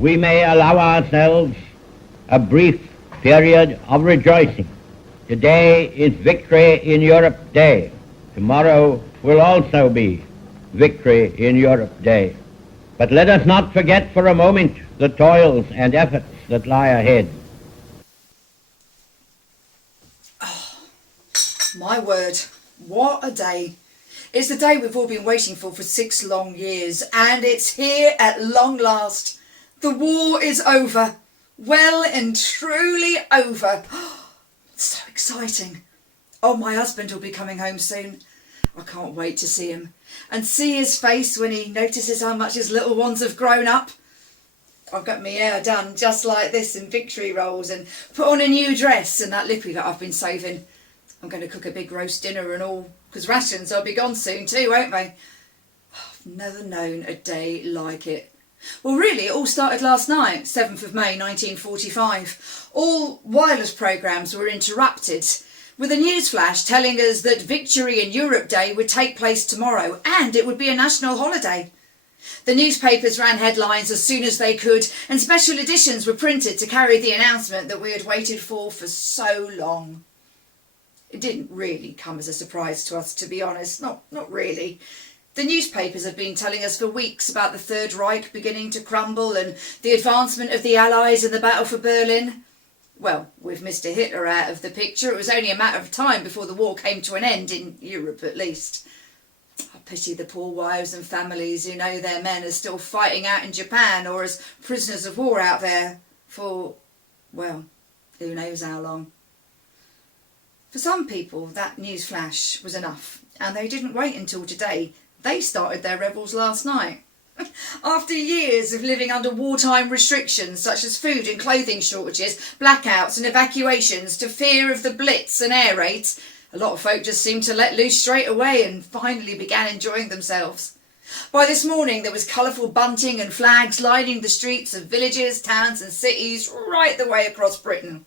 we may allow ourselves a brief period of rejoicing. Today is Victory in Europe Day. Tomorrow will also be Victory in Europe Day. But let us not forget for a moment the toils and efforts that lie ahead. Oh, my word, what a day. It's the day we've all been waiting for 6 long years, and it's here at long last. The war is over. Well and truly over. It's so exciting. Oh, my husband will be coming home soon. I can't wait to see him and see his face when he notices how much his little ones have grown up. I've got my hair done just like this in victory rolls and put on a new dress and that lippy that I've been saving. I'm going to cook a big roast dinner and all, because rations will be gone soon too, won't they? I've never known a day like it. Well, really, it all started last night, 7th of May 1945. All wireless programmes were interrupted with a newsflash telling us that Victory in Europe Day would take place tomorrow and it would be a national holiday. The newspapers ran headlines as soon as they could, and special editions were printed to carry the announcement that we had waited for so long. It didn't really come as a surprise to us, to be honest, not really. The newspapers have been telling us for weeks about the Third Reich beginning to crumble and the advancement of the Allies in the battle for Berlin. Well, with Mr. Hitler out of the picture, it was only a matter of time before the war came to an end, in Europe at least. I pity the poor wives and families who know their men are still fighting out in Japan or as prisoners of war out there for, well, who knows how long. For some people, that news flash was enough, and they didn't wait until today. They started their revels last night. After years of living under wartime restrictions such as food and clothing shortages, blackouts and evacuations, to fear of the Blitz and air raids, a lot of folk just seemed to let loose straight away and finally began enjoying themselves. By this morning there was colourful bunting and flags lining the streets of villages, towns and cities right the way across Britain.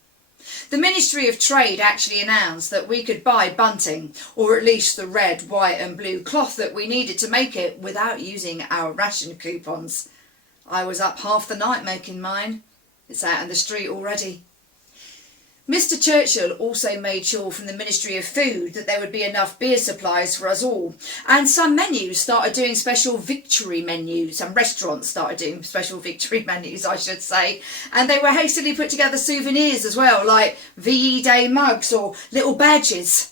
The Ministry of Trade actually announced that we could buy bunting, or at least the red, white and blue cloth that we needed to make it, without using our ration coupons. I was up half the night making mine. It's out in the street already. Mr. Churchill also made sure from the Ministry of Food that there would be enough beer supplies for us all. And some menus started doing special victory menus. Some restaurants started doing special victory menus, I should say. And they were hastily put together souvenirs as well, like VE Day mugs or little badges.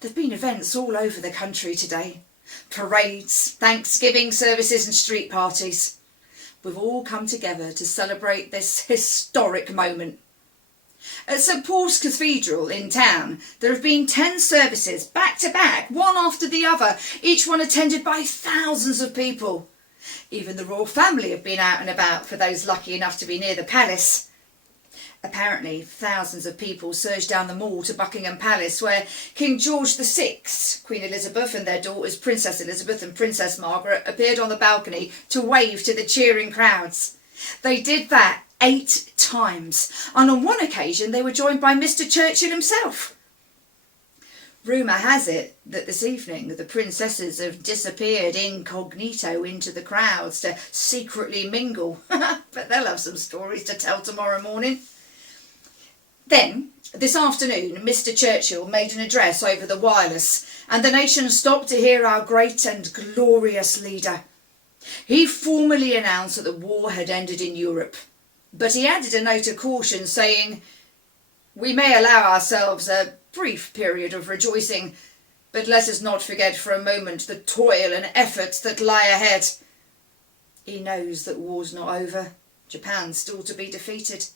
There have been events all over the country today. Parades, Thanksgiving services and street parties. We've all come together to celebrate this historic moment. At St Paul's Cathedral in town, there have been 10 services back to back, one after the other, each one attended by thousands of people. Even the royal family have been out and about for those lucky enough to be near the palace. Apparently, thousands of people surged down the mall to Buckingham Palace, where King George VI, Queen Elizabeth and their daughters Princess Elizabeth and Princess Margaret appeared on the balcony to wave to the cheering crowds. They did that 8 times, and on one occasion they were joined by Mr. Churchill himself. Rumour has it that this evening the princesses have disappeared incognito into the crowds to secretly mingle, but they'll have some stories to tell tomorrow morning. Then, this afternoon, Mr. Churchill made an address over the wireless, and the nation stopped to hear our great and glorious leader. He formally announced that the war had ended in Europe. But he added a note of caution saying, "We may allow ourselves a brief period of rejoicing, but let us not forget for a moment the toil and efforts that lie ahead." He knows that war's not over. Japan's still to be defeated.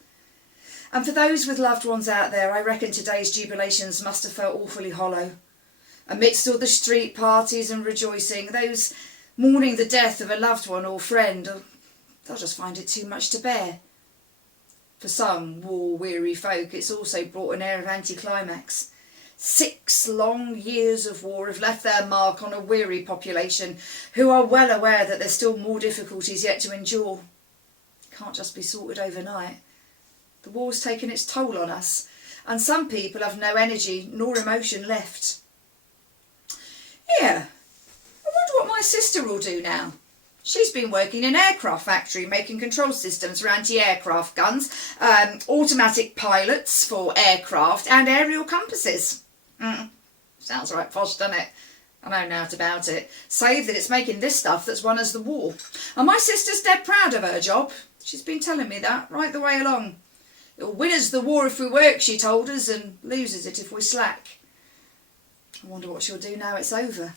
And for those with loved ones out there, I reckon today's jubilations must have felt awfully hollow. Amidst all the street parties and rejoicing, those mourning the death of a loved one or friend, they'll just find it too much to bear. For some war-weary folk, it's also brought an air of anticlimax. 6 long years of war have left their mark on a weary population who are well aware that there's still more difficulties yet to endure. It can't just be sorted overnight. The war's taken its toll on us, and some people have no energy nor emotion left. Yeah, I wonder what my sister will do now. She's been working in an aircraft factory making control systems for anti-aircraft guns, automatic pilots for aircraft and aerial compasses. Sounds right posh, doesn't it? I know naught about it, save that it's making this stuff that's won us the war. And my sister's dead proud of her job. She's been telling me that right the way along. It'll win us the war if we work, she told us, and loses it if we slack. I wonder what she'll do now it's over.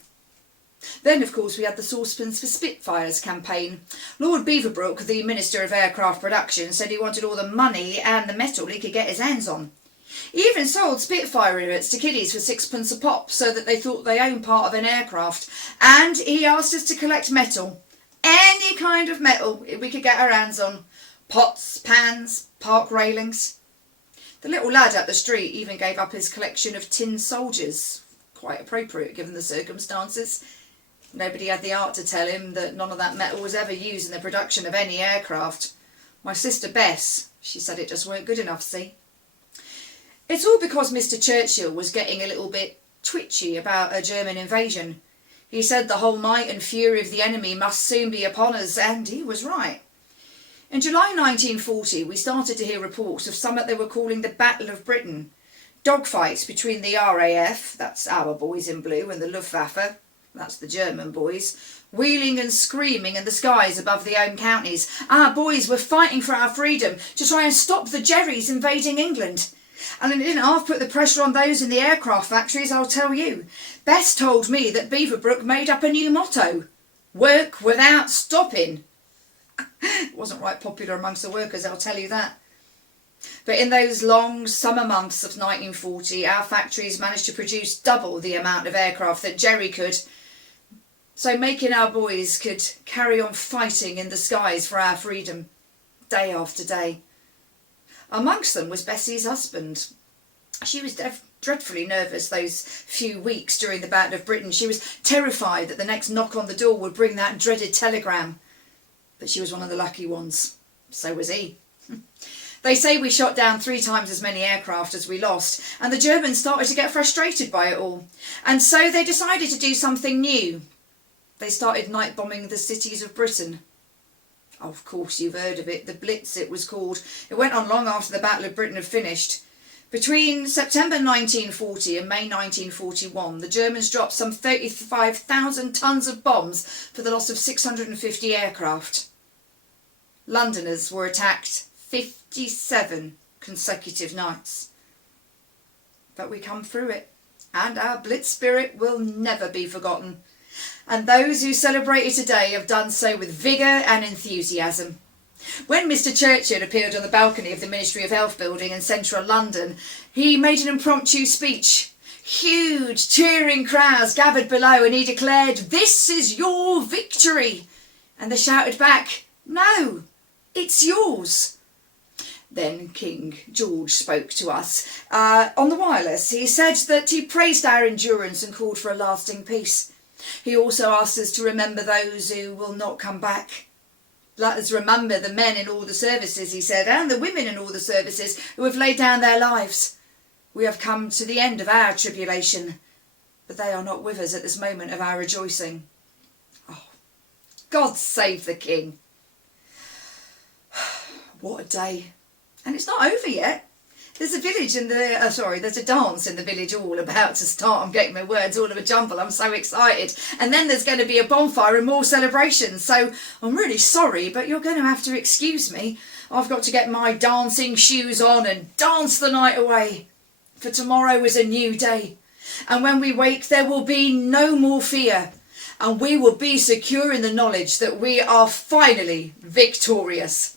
Then, of course, we had the Saucepans for Spitfires campaign. Lord Beaverbrook, the Minister of Aircraft Production, said he wanted all the money and the metal he could get his hands on. He even sold Spitfire rivets to kiddies for 6p a pop so that they thought they owned part of an aircraft. And he asked us to collect metal. Any kind of metal we could get our hands on. Pots, pans, park railings. The little lad up the street even gave up his collection of tin soldiers. Quite appropriate given the circumstances. Nobody had the art to tell him that none of that metal was ever used in the production of any aircraft. My sister Bess, she said it just weren't good enough, see? It's all because Mr. Churchill was getting a little bit twitchy about a German invasion. He said the whole might and fury of the enemy must soon be upon us, and he was right. In July 1940, we started to hear reports of something they were calling the Battle of Britain. Dogfights between the RAF, that's our boys in blue, and the Luftwaffe, that's the German boys, wheeling and screaming in the skies above the home counties. Our boys were fighting for our freedom to try and stop the Jerrys invading England. And it didn't half put the pressure on those in the aircraft factories, I'll tell you. Bess told me that Beaverbrook made up a new motto. Work without stopping. It wasn't right popular amongst the workers, I'll tell you that. But in those long summer months of 1940, our factories managed to produce double the amount of aircraft that Jerry could. So making our boys could carry on fighting in the skies for our freedom, day after day. Amongst them was Bessie's husband. She was dreadfully nervous those few weeks during the Battle of Britain. She was terrified that the next knock on the door would bring that dreaded telegram. But she was one of the lucky ones. So was he. They say we shot down 3 times as many aircraft as we lost, and the Germans started to get frustrated by it all. And so they decided to do something new. They started night bombing the cities of Britain. Oh, of course you've heard of it, the Blitz it was called. It went on long after the Battle of Britain had finished. Between September 1940 and May 1941, the Germans dropped some 35,000 tons of bombs for the loss of 650 aircraft. Londoners were attacked 57 consecutive nights. But we come through it, and our Blitz spirit will never be forgotten. And those who celebrate it today have done so with vigour and enthusiasm. When Mr. Churchill appeared on the balcony of the Ministry of Health building in central London, he made an impromptu speech. Huge cheering crowds gathered below, and he declared, "This is your victory." And they shouted back, "No, it's yours." Then King George spoke to us on the wireless. He said that he praised our endurance and called for a lasting peace. He also asked us to remember those who will not come back. Let us remember the men in all the services, he said, and the women in all the services who have laid down their lives. We have come to the end of our tribulation, but they are not with us at this moment of our rejoicing. Oh, God save the King. What a day. And it's not over yet. There's a village in the, there's a dance in the village hall about to start. I'm getting my words all of a jumble. I'm so excited. And then there's going to be a bonfire and more celebrations. So I'm really sorry, but you're going to have to excuse me. I've got to get my dancing shoes on and dance the night away. For tomorrow is a new day. And when we wake, there will be no more fear. And we will be secure in the knowledge that we are finally victorious.